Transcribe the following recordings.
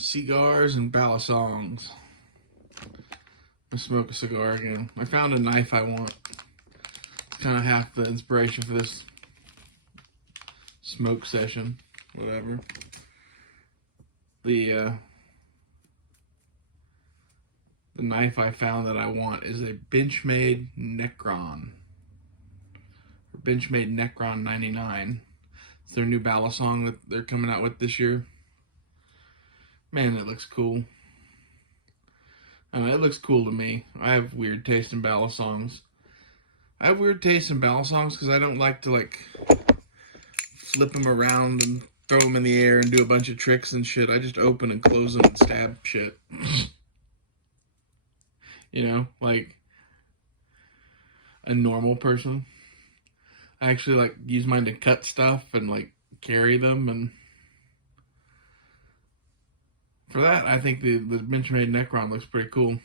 Cigars and balisongs. I'm gonna smoke a cigar again. I found a knife I want. Kind of half the inspiration for this smoke session. Whatever. The knife I found that I want is a Benchmade Necron. Benchmade Necron 99. It's their new balisong that they're coming out with this year. Man, it looks cool. I mean, it looks cool to me. I have weird taste in balisongs. I have weird taste in balisongs because I don't like to flip them around and throw them in the air and do a bunch of tricks and shit. I just open and close them and stab shit. You know, like a normal person. I actually use mine to cut stuff and carry them, and for that I think the Benchmade Necron looks pretty cool.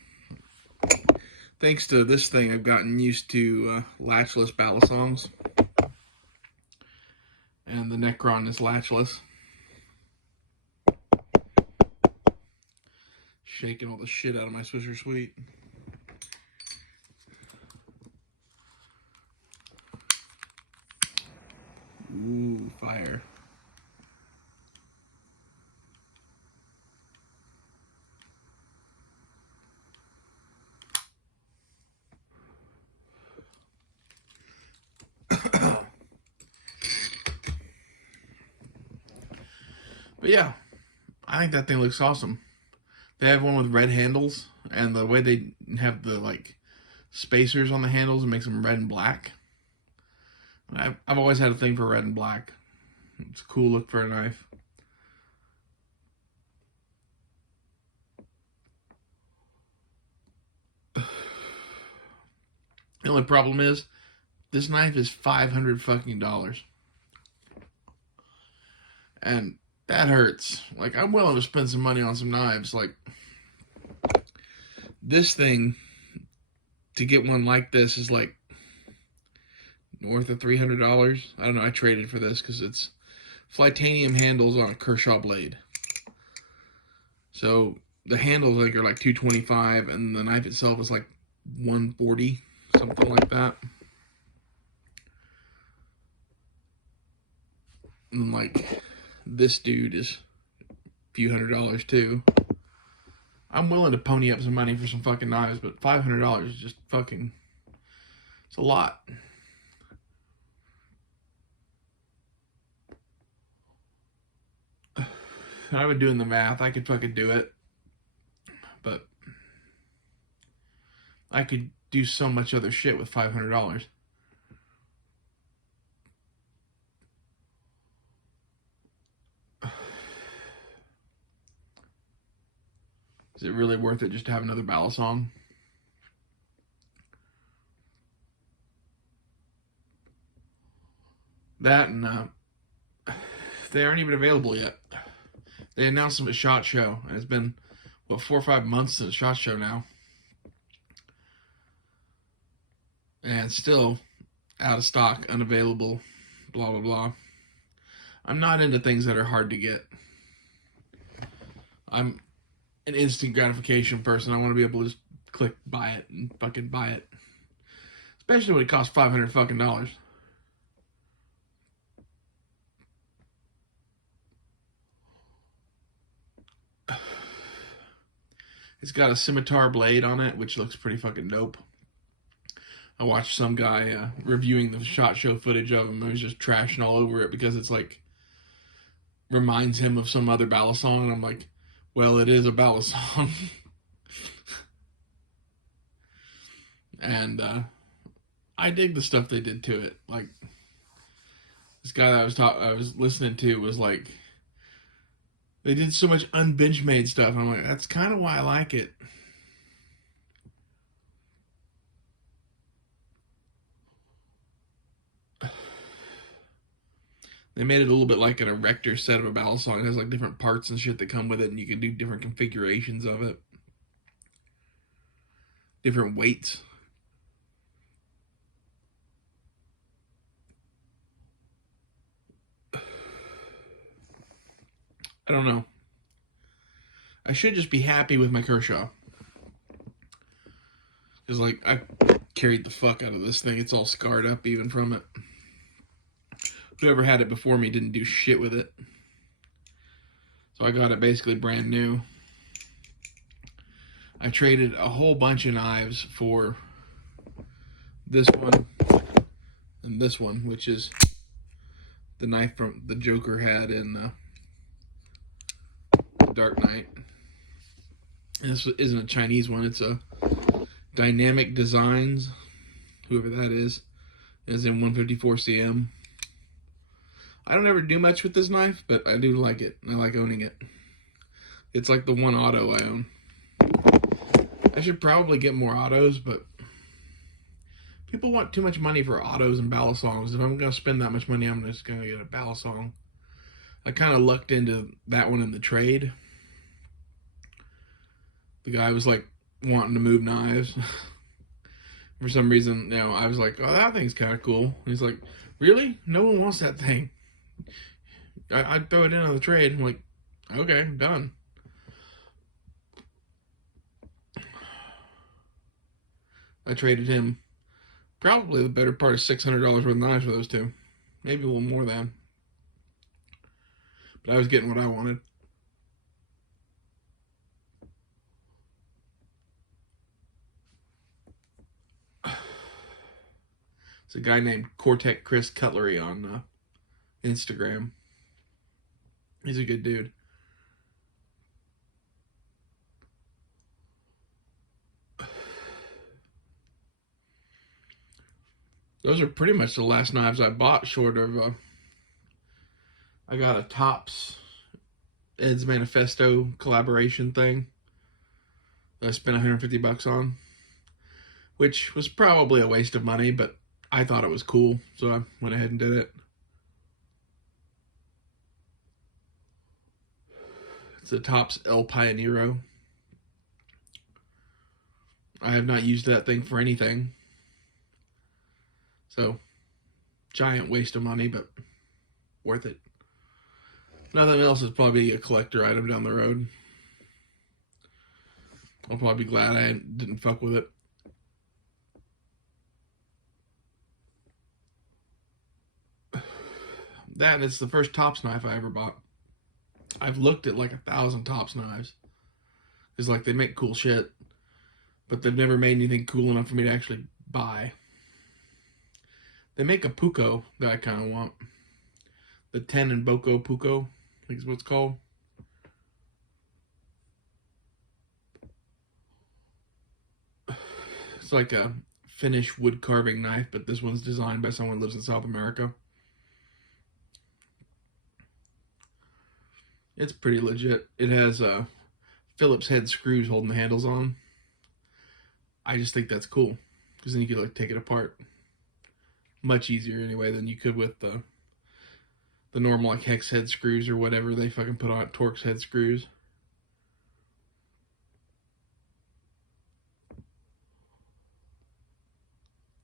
Thanks to this thing, I've gotten used to latchless balisongs, and the Necron is latchless. Shaking all the shit out of my Swisher Sweet. Ooh, fire. But yeah, I think that thing looks awesome. They have one with red handles, and the way they have the spacers on the handles, it makes them red and black. I've always had a thing for red and black. It's a cool look for a knife. The only problem is, this knife is $500 fucking dollars. And that hurts. I'm willing to spend some money on some knives. This thing, to get one like this is north of $300. I don't know, I traded for this because it's Flytanium handles on a Kershaw blade. So the handles are $225, and the knife itself is $140, something like that. And this dude is a few $100s too. I'm willing to pony up some money for some fucking knives, but $500 is just fucking, it's a lot. I've been doing the math. I could fucking do it. But I could do so much other shit with $500. Is it really worth it just to have another balisong? That and they aren't even available yet. They announced them at SHOT Show, and it's been, 4 or 5 months since SHOT Show now. And still out of stock, unavailable, blah, blah, blah. I'm not into things that are hard to get. I'm an instant gratification person. I want to be able to just click buy it and fucking buy it. Especially when it costs $500 fucking dollars. It's got a scimitar blade on it, which looks pretty fucking dope. I watched some guy reviewing the SHOT Show footage of him. He was just trashing all over it because it's reminds him of some other balisong. And I'm like, well, it is a balisong. And I dig the stuff they did to it. This guy that I was listening to was they did so much unbenchmade stuff. I'm like, that's kind of why I like it. They made it a little bit like an erector set of a balisong. It has different parts and shit that come with it, and you can do different configurations of it. Different weights. I don't know. I should just be happy with my Kershaw. Because, like, I carried the fuck out of this thing. It's all scarred up even from it. Whoever had it before me didn't do shit with it. So I got it basically brand new. I traded a whole bunch of knives for this one and this one, which is the knife from the Joker had in Dark Knight. And this isn't a Chinese one, it's a Dynamic Designs, whoever that is in 154 cm. I don't ever do much with this knife, but I do like it. I like owning it. It's like the one auto I own. I should probably get more autos, but people want too much money for autos and balisongs. If I'm going to spend that much money, I'm just going to get a balisong. I kind of lucked into that one in the trade. The guy was like wanting to move knives. For some reason, you know, I was like, oh, that thing's kind of cool. And he's like, really? No one wants that thing. I'd throw it in on the trade. I'm like, okay, done. I traded him probably the better part of $600 worth of knives for those two. Maybe a little more than. But I was getting what I wanted. It's a guy named Cortec Chris Cutlery on Instagram. He's a good dude. Those are pretty much the last knives I bought, short of I got a Tops Ed's Manifesto collaboration thing that I spent $150 on, which was probably a waste of money, but I thought it was cool, so I went ahead and did it. It's a Tops El Pionero. I have not used that thing for anything. So, giant waste of money, but worth it. Nothing else is probably a collector item down the road. I'll probably be glad I didn't fuck with it. That is the first Tops knife I ever bought. I've looked at like 1,000 Tops knives. It's like they make cool shit, but they've never made anything cool enough for me to actually buy. They make a Puko that I kind of want. The Ten and Boko Puko, I think is what it's called. It's like a Finnish wood carving knife, but this one's designed by someone who lives in South America. It's pretty legit. It has Phillips head screws holding the handles on. I just think that's cool, because then you could like take it apart much easier anyway than you could with the normal like hex head screws or whatever they fucking put on it, Torx head screws.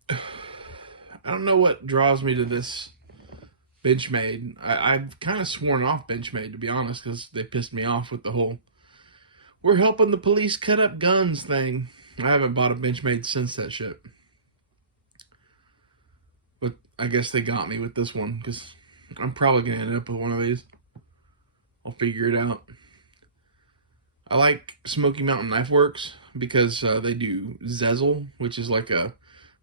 I don't know what draws me to this Benchmade. I've kind of sworn off Benchmade, to be honest, because they pissed me off with the whole "we're helping the police cut up guns" thing. I haven't bought a Benchmade since that shit. But I guess they got me with this one, because I'm probably going to end up with one of these. I'll figure it out. I like Smoky Mountain Knife Works because they do Zezel, which is like a,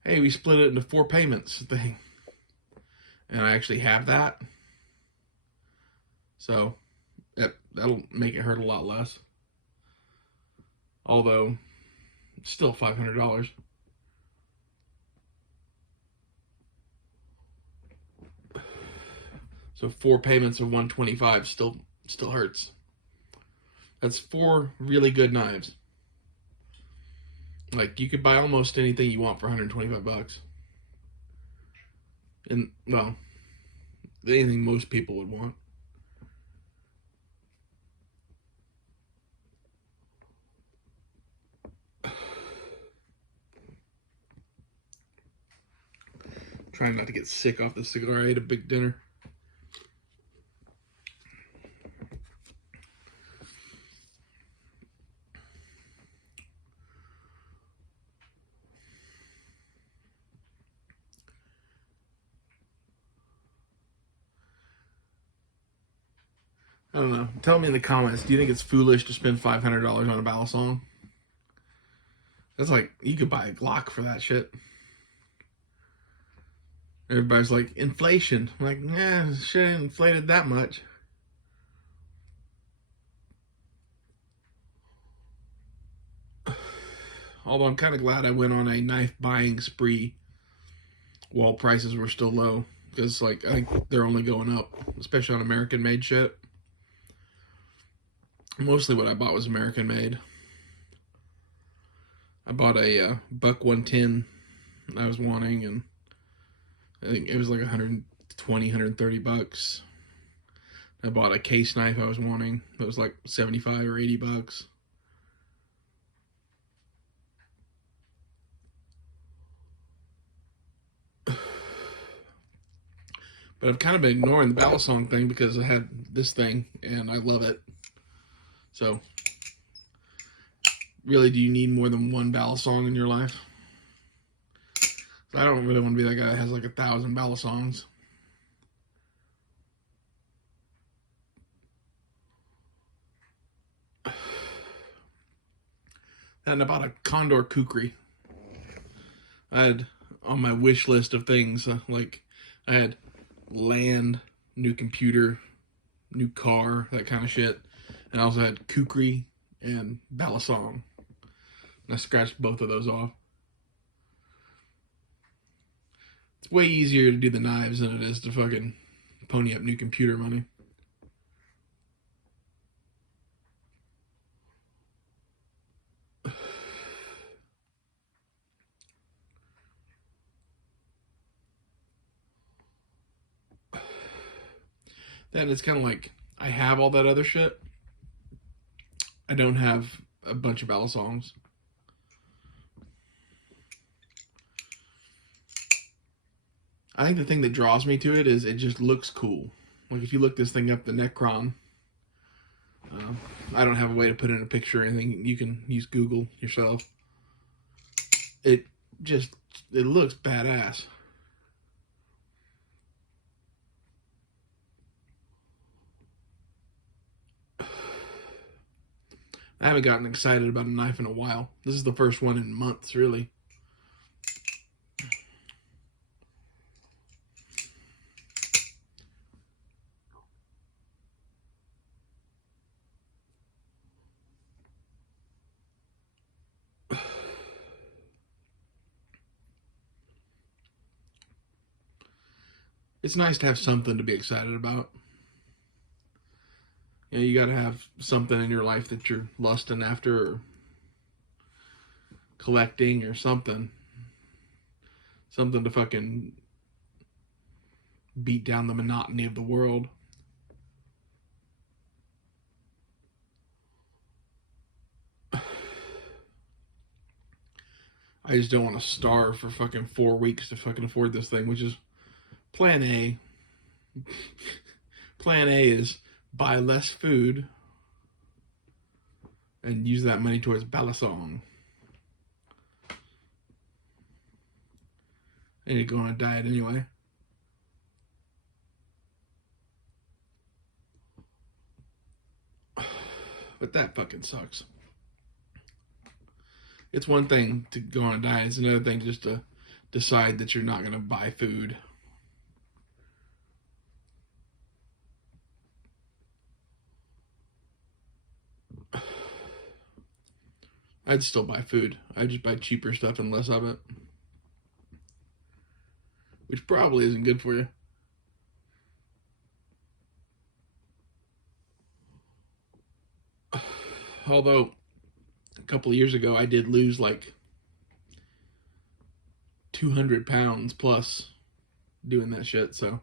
hey, we split it into 4 payments thing. And I actually have that. So that'll make it hurt a lot less. Although, it's still $500. So 4 payments of $125 still hurts. That's 4 really good knives. Like, you could buy almost anything you want for $125. And, well, anything most people would want. Trying not to get sick off the cigar. I ate a big dinner. I don't know. Tell me in the comments, do you think it's foolish to spend $500 on a balisong? That's like, you could buy a Glock for that shit. Everybody's like, inflation. I'm like, nah, shit ain't inflated that much. Although I'm kind of glad I went on a knife buying spree while prices were still low. Because, like, I think they're only going up, especially on American made shit. Mostly what I bought was American made. I bought a buck 110 I was wanting, and I think it was like 120, 130 bucks. I bought a case knife I was wanting. That was like 75 or 80 bucks. But I've kind of been ignoring the balisong thing because I had this thing and I love it. So, really, do you need more than one balisong in your life? I don't really want to be that guy that has like 1,000 balisongs. And I bought a Condor kukri. I had on my wish list of things, like I had land, new computer, new car, that kind of shit. And I also had kukri and balisong. And I scratched both of those off. It's way easier to do the knives than it is to fucking pony up new computer money. Then it's kind of like, I have all that other shit. I don't have a bunch of balisongs. I think the thing that draws me to it is it just looks cool. Like if you look this thing up, the Necron, I don't have a way to put in a picture or anything. You can use Google yourself. It looks badass. I haven't gotten excited about a knife in a while. This is the first one in months, really. It's nice to have something to be excited about. You know, you gotta have something in your life that you're lusting after or collecting or something. Something to fucking beat down the monotony of the world. I just don't want to starve for fucking 4 weeks to fucking afford this thing, which is plan A. Plan A is buy less food and use that money towards balisong. I need to go on a diet anyway. But that fucking sucks. It's one thing to go on a diet. It's another thing just to decide that you're not going to buy food. I'd still buy food. I'd just buy cheaper stuff and less of it. Which probably isn't good for you. Although, a couple of years ago, I did lose like 200 pounds plus doing that shit, so.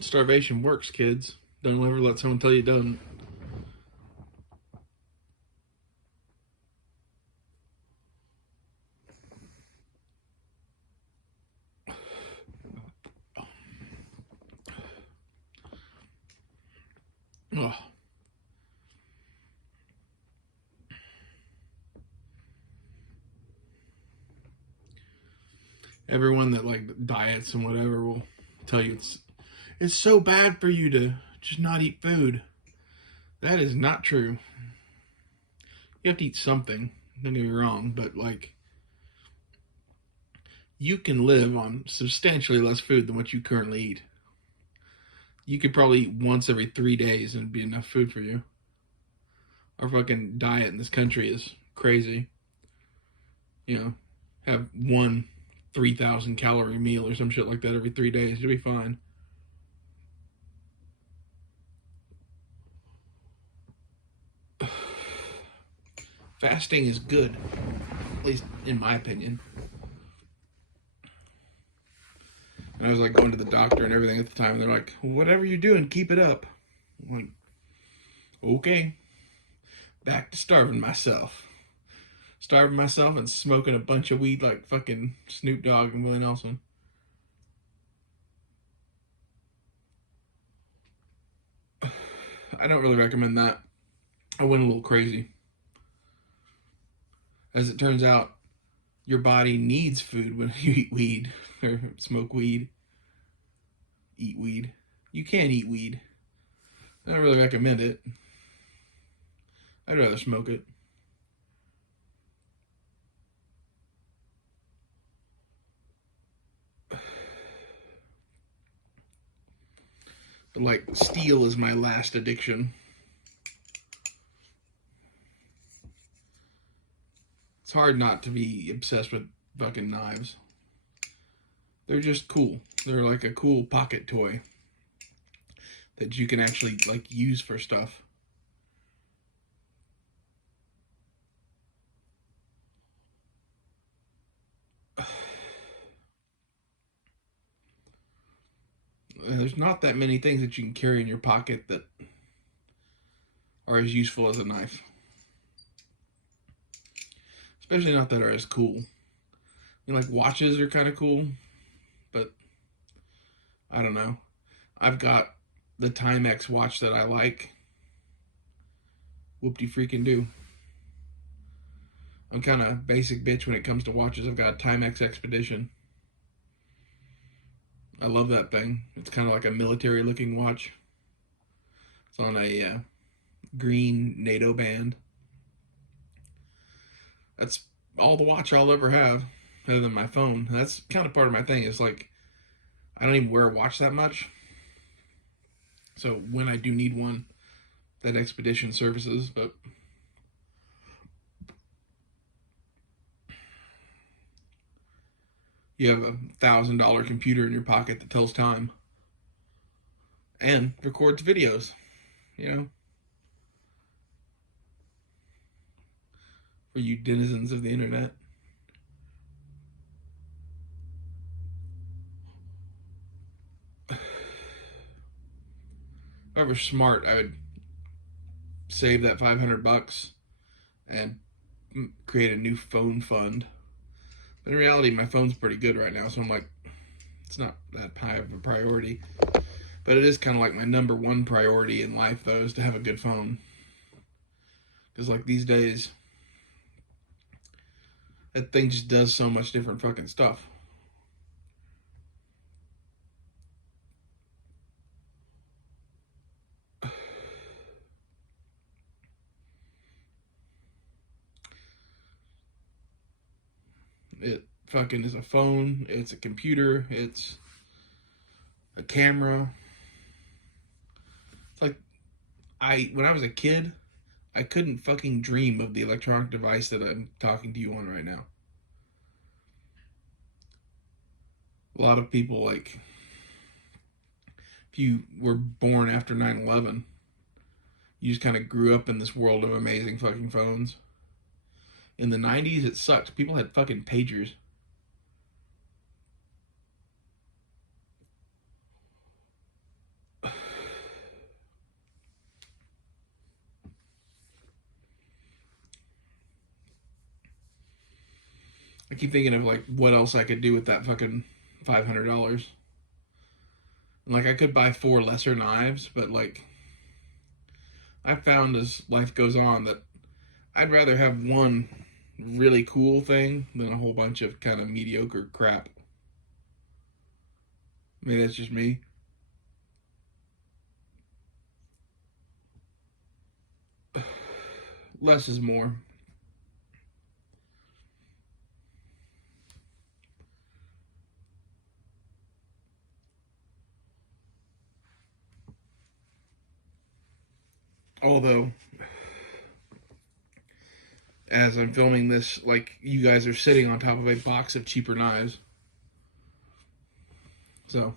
Starvation works, kids. Don't ever let someone tell you it doesn't. Oh. Everyone that like diets and whatever will tell you it's so bad for you just not eat food. That is not true. You have to eat something. Don't get me wrong, but like, you can live on substantially less food than what you currently eat. You could probably eat once every 3 days and it'd be enough food for you. Our fucking diet in this country is crazy. You know, have one 3,000 calorie meal or some shit like that every 3 days. You'll be fine. Fasting is good, at least in my opinion. And I was like going to the doctor and everything at the time, and they're like, whatever you're doing, keep it up. I'm like, okay. Back to starving myself. Starving myself and smoking a bunch of weed like fucking Snoop Dogg and Willie Nelson. I don't really recommend that. I went a little crazy. As it turns out, your body needs food when you eat weed or smoke weed. Eat weed. You can eat weed. I don't really recommend it. I'd rather smoke it. But like, steel is my last addiction. It's hard not to be obsessed with fucking knives. They're just cool. They're like a cool pocket toy that you can actually like use for stuff. There's not that many things that you can carry in your pocket that are as useful as a knife. Especially not that are as cool. You know, like watches are kind of cool, but I don't know. I've got the Timex watch that I like. Whoop-de freaking do. I'm kind of basic bitch when it comes to watches. I've got a Timex Expedition. I love that thing. It's kind of like a military looking watch. It's on a green NATO band. That's all the watch I'll ever have, other than my phone. That's kind of part of my thing. Is like, I don't even wear a watch that much. So when I do need one, that Expedition services. But you have $1,000 computer in your pocket that tells time and records videos, you know, for you denizens of the internet. If I were smart, I would save that $500 and create a new phone fund. But in reality, my phone's pretty good right now, so I'm like, it's not that high of a priority. But it is kind of like my number one priority in life, though, is to have a good phone. Because, like, these days, that thing just does so much different fucking stuff. It fucking is a phone, it's a computer, it's a camera. It's like, when I was a kid, I couldn't fucking dream of the electronic device that I'm talking to you on right now. A lot of people, like, if you were born after 9/11, you just kind of grew up in this world of amazing fucking phones. In the 90s, it sucked. People had fucking pagers. I keep thinking of like what else I could do with that fucking $500. And like I could buy 4 lesser knives, but like I found as life goes on that I'd rather have one really cool thing than a whole bunch of kind of mediocre crap. Maybe that's just me. less is more. Although, as I'm filming this, like, you guys are sitting on top of a box of cheaper knives. So,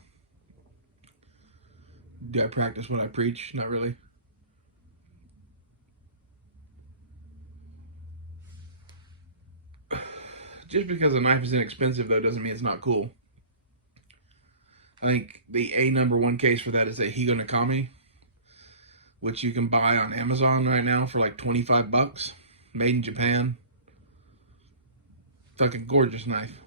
do I practice what I preach? Not really. Just because a knife is inexpensive, though, doesn't mean it's not cool. I think the #1 case for that is a Higo Nakami, which you can buy on Amazon right now for like 25 bucks. Made in Japan. Fucking gorgeous knife.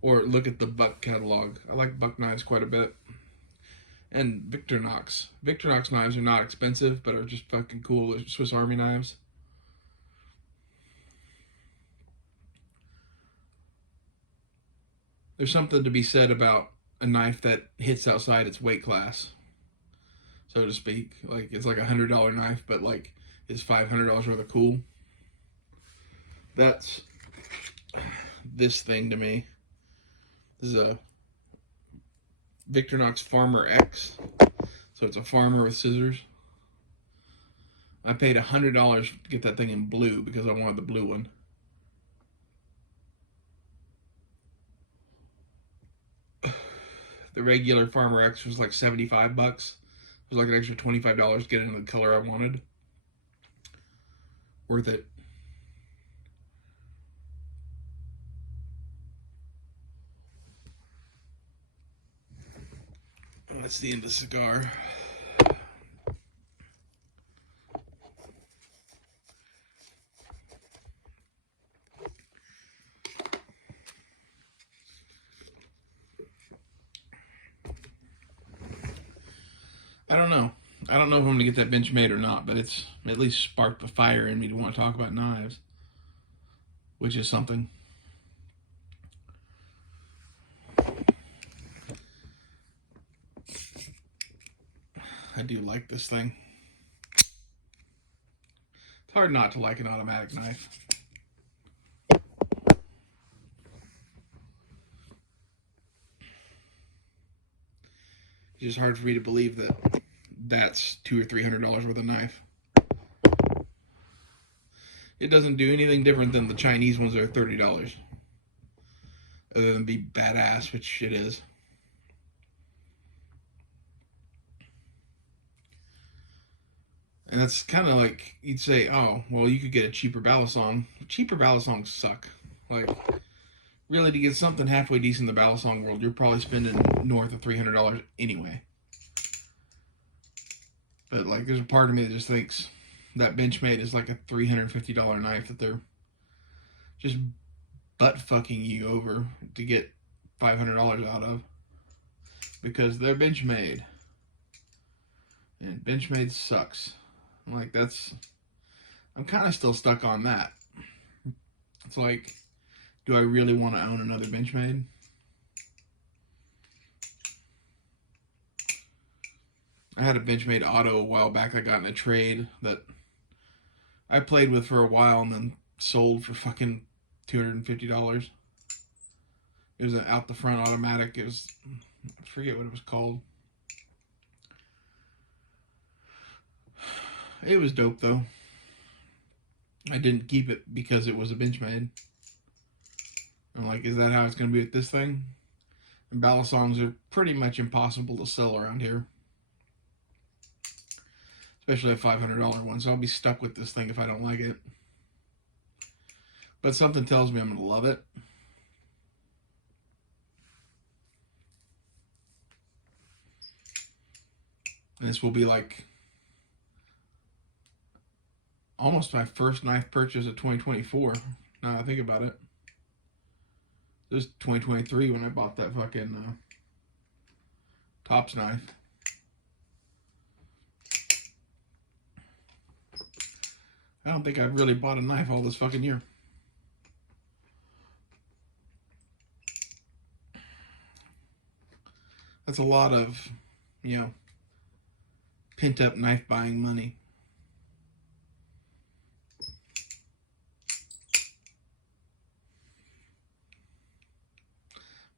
Or look at the Buck catalog. I like Buck knives quite a bit. And Victorinox. Victorinox knives are not expensive, but are just fucking cool. They're Swiss Army knives. There's something to be said about a knife that hits outside its weight class, so to speak. Like, it's like $100 knife, but like it's $500 worth of cool. That's this thing to me. This is a Victorinox Farmer X. So it's a farmer with scissors. I paid $100 to get that thing in blue because I wanted the blue one. The regular Farmer X was like 75 bucks. It was like an extra $25 to get into the color I wanted. Worth it. That's the end of the cigar. I don't know. I don't know if I'm going to get that Benchmade or not, but it's at least sparked the fire in me to want to talk about knives, which is something. I do like this thing. It's hard not to like an automatic knife. It's just hard for me to believe that that's $200 or $300 worth of knife. It doesn't do anything different than the Chinese ones that are $30. Other than be badass, which it is. And that's kind of like, you'd say, oh, well, you could get a cheaper balisong. Cheaper balisongs suck. Like, really, to get something halfway decent in the balisong world, you're probably spending north of $300 anyway. But, like, there's a part of me that just thinks that Benchmade is like a $350 knife that they're just butt fucking you over to get $500 out of. Because they're Benchmade. And Benchmade sucks. Like, I'm kind of still stuck on that. It's like, do I really want to own another Benchmade? I had a Benchmade Auto a while back I got in a trade that I played with for a while and then sold for fucking $250. It was an out the front automatic. It was, I forget what it was called. It was dope though. I didn't keep it because it was a Benchmade. I'm like, is that how it's going to be with this thing? And balisongs are pretty much impossible to sell around here. Especially a $500 one. So I'll be stuck with this thing if I don't like it. But something tells me I'm going to love it. And this will be like almost my first knife purchase of 2024. Now that I think about it. It was 2023 when I bought that fucking Tops knife. I don't think I've really bought a knife all this fucking year. That's a lot of, pent up knife buying money.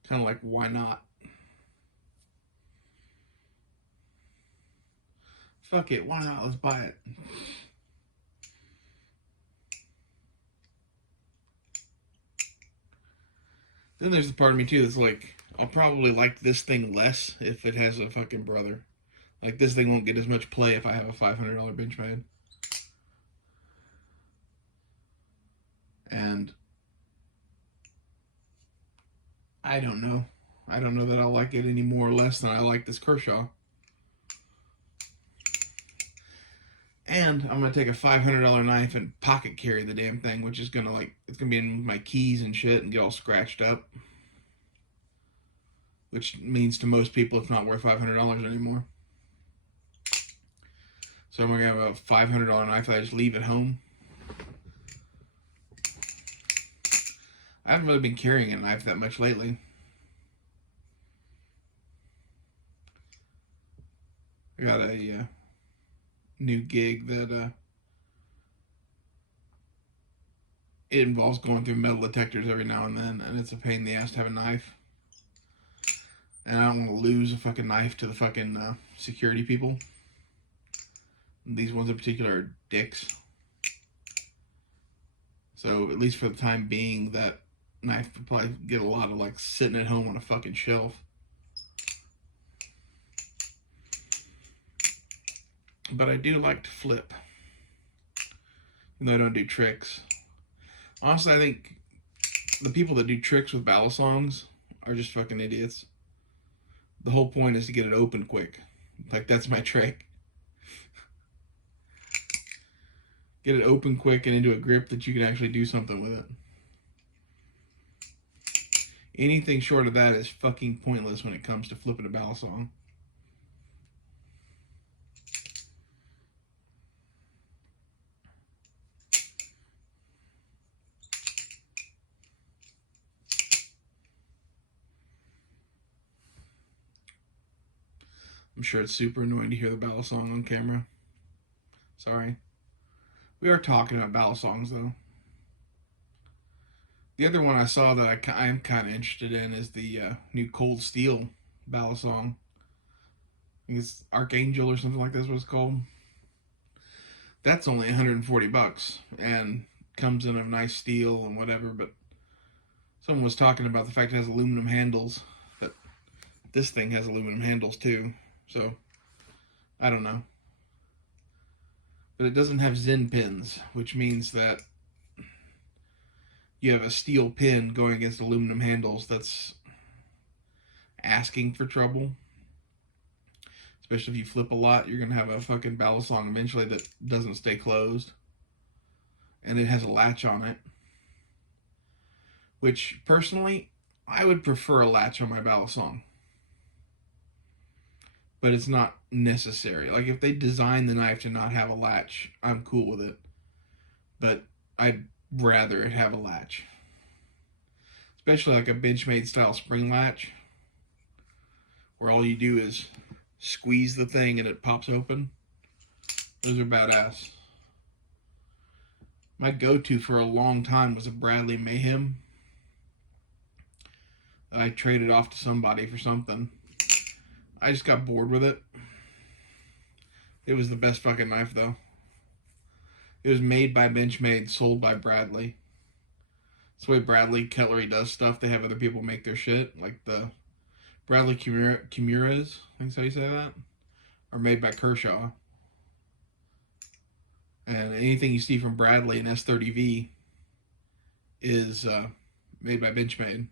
Kind of like, why not? Fuck it, why not? Let's buy it. Then there's the part of me too that's like, I'll probably like this thing less if it has a fucking brother. Like, this thing won't get as much play if I have a $500 Benchmade. And I don't know. I don't know that I'll like it any more or less than I like this Kershaw. And I'm going to take a $500 knife and pocket carry the damn thing, which is going to, like, it's going to be in my keys and shit and get all scratched up. Which means to most people it's not worth $500 anymore. So I'm going to have a $500 knife that I just leave at home. I haven't really been carrying a knife that much lately. I got a new gig that it involves going through metal detectors every now and then, and it's a pain in the ass to have a knife. And I don't want to lose a fucking knife to the fucking security people. These ones in particular are dicks. So at least for the time being, that knife would probably get a lot of like sitting at home on a fucking shelf. But I do like to flip, even though I don't do tricks. Honestly, I think the people that do tricks with balisongs are just fucking idiots. The whole point is to get it open quick. Like, that's my trick. Get it open quick and into a grip that you can actually do something with it. Anything short of that is fucking pointless when it comes to flipping a balisong. I'm sure it's super annoying to hear the balisong on camera. Sorry. We are talking about balisongs, though. The other one I saw that I am kind of interested in is the new Cold Steel balisong. I think it's Archangel or something like that's what it's called. That's only 140 bucks and comes in a nice steel and whatever, but someone was talking about the fact it has aluminum handles. But this thing has aluminum handles too. So, I don't know. But it doesn't have Zen pins, which means that you have a steel pin going against aluminum handles that's asking for trouble. Especially if you flip a lot, you're going to have a fucking balisong eventually that doesn't stay closed. And it has a latch on it. Which, personally, I would prefer a latch on my balisong. But it's not necessary. Like, if they design the knife to not have a latch, I'm cool with it. But I'd rather it have a latch. Especially like a Benchmade style spring latch, where all you do is squeeze the thing and it pops open. Those are badass. My go-to for a long time was a Bradley Mayhem. I traded off to somebody for something. I just got bored with it. It was the best fucking knife, though. It was made by Benchmade, sold by Bradley. That's the way Bradley Cutlery does stuff. They have other people make their shit. Like the Bradley Kimuras, I think that's how you say that, are made by Kershaw. And anything you see from Bradley and S30V is made by Benchmade.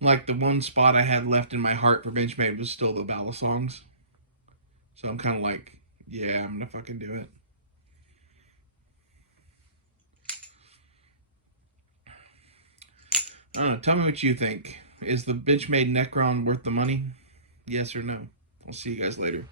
Like, the one spot I had left in my heart for Benchmade was still the balisongs. So I'm kind of like, yeah, I'm going to fucking do it. I don't know, tell me what you think. Is the Benchmade Necron worth the money? Yes or no? I'll see you guys later.